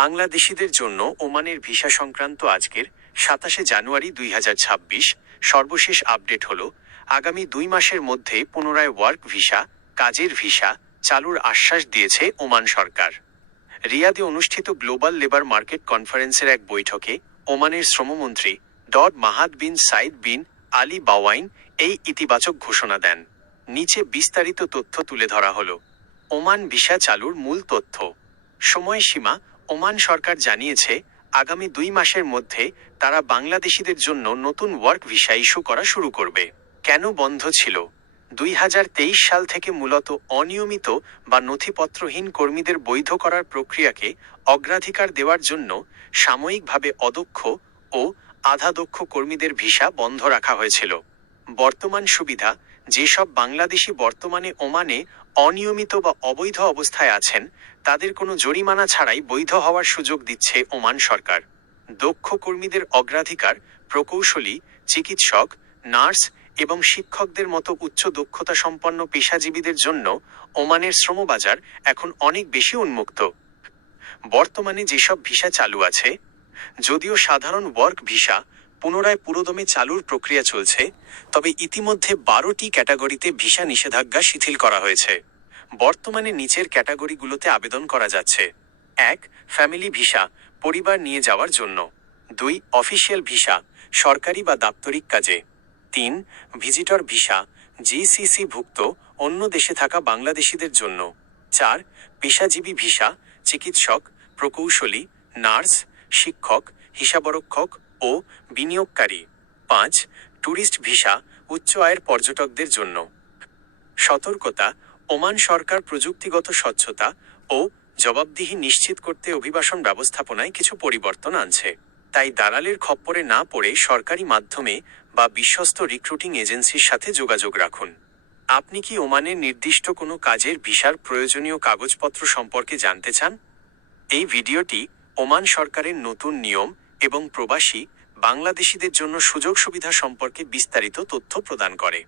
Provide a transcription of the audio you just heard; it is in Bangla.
বাংলাদেশিদের জন্য ওমানের ভিসা সংক্রান্ত আজকের ২৭ জানুয়ারি ২০২৬ সর্বশেষ আপডেট হল, আগামী ২ মাসের মধ্যে পুনরায় ওয়ার্ক ভিসা, কাজের ভিসা চালুর আশ্বাস দিয়েছে ওমান সরকার। রিয়াদে অনুষ্ঠিত গ্লোবাল লেবার মার্কেট কনফারেন্সের এক বৈঠকে ওমানের শ্রমমন্ত্রী মাহাদ বিন সাইদ বিন আলী বাওয়াইন এই ইতিবাচক ঘোষণা দেন। নিচে বিস্তারিত তথ্য তুলে ধরা হল। ওমান ভিসা চালুর মূল তথ্য। সময়সীমা: ওমান সরকার জানিয়েছে আগামী ২ মাসের মধ্যে তারা বাংলাদেশিদের জন্য নতুন ওয়ার্ক ভিসা ইস্যু করা শুরু করবে। কেন বন্ধ ছিল? ২০২৩ সাল থেকে মূলত অনিয়মিত বা নথিপত্রহীন কর্মীদের বৈধ করার প্রক্রিয়াকে অগ্রাধিকার দেওয়ার জন্য সাময়িকভাবে অদক্ষ ও আধাদক্ষ কর্মীদের ভিসা বন্ধ রাখা হয়েছিল। বর্তমান সুবিধা: যেসব বাংলাদেশি বর্তমানে ওমানে অনিয়মিত বা অবৈধ অবস্থায় আছেন তাদের কোনো জরিমানা ছাড়াই বৈধ হওয়ার সুযোগ দিচ্ছে ওমান সরকার। দক্ষ কর্মীদের অগ্রাধিকার: প্রকৌশলী, চিকিৎসক, নার্স এবং শিক্ষকদের মতো উচ্চ দক্ষতা সম্পন্ন পেশাজীবীদের জন্য ওমানের শ্রমবাজার এখন অনেক বেশি উন্মুক্ত। বর্তমানে যেসব ভিসা চালু আছে: যদিও সাধারণ ওয়ার্ক ভিসা পুনরায় পুরোদমে চালুর প্রক্রিয়া চলছে, তবে ইতিমধ্যে ১২টি ক্যাটাগরিতে ভিসা নিষেধাজ্ঞা শিথিল করা হয়েছে। বর্তমানে নিচের ক্যাটাগরিগুলোতে আবেদন করা যাচ্ছে: ১. ফ্যামিলি ভিসা, পরিবার নিয়ে যাওয়ার জন্য। ২. অফিসিয়াল ভিসা, সরকারি বা দাপ্তরিক কাজে। ৩. ভিজিটর ভিসা, জিসিসি ভুক্ত অন্য দেশে থাকা বাংলাদেশিদের জন্য। ৪. পেশাজীবী ভিসা, চিকিৎসক, প্রকৌশলী, নার্স, শিক্ষক, হিসাবরক্ষক ও বিনিয়োগকারী। ৫. ট্যুরিস্ট ভিসা, উচ্চ আয়ের পর্যটকদের জন্য। সতর্কতা: ওমান সরকার প্রযুক্তিগত স্বচ্ছতা ও জবাবদিহি নিশ্চিত করতে অভিবাসন ব্যবস্থাপনায় কিছু পরিবর্তন আনছে। তাই দালালের খপ্পরে না পড়ে সরকারি মাধ্যমে বা বিশ্বস্ত রিক্রুটিং এজেন্সির সাথে যোগাযোগ রাখুন। আপনি কি ওমানের নির্দিষ্ট কোনো কাজের ভিসার প্রয়োজনীয় কাগজপত্র সম্পর্কে জানতে চান? এই ভিডিওটি ওমান সরকারের নতুন নিয়ম এবং প্রবাসী বাংলাদেশিদের জন্য সুযোগ সুবিধা সম্পর্কে বিস্তারিত তথ্য প্রদান করে।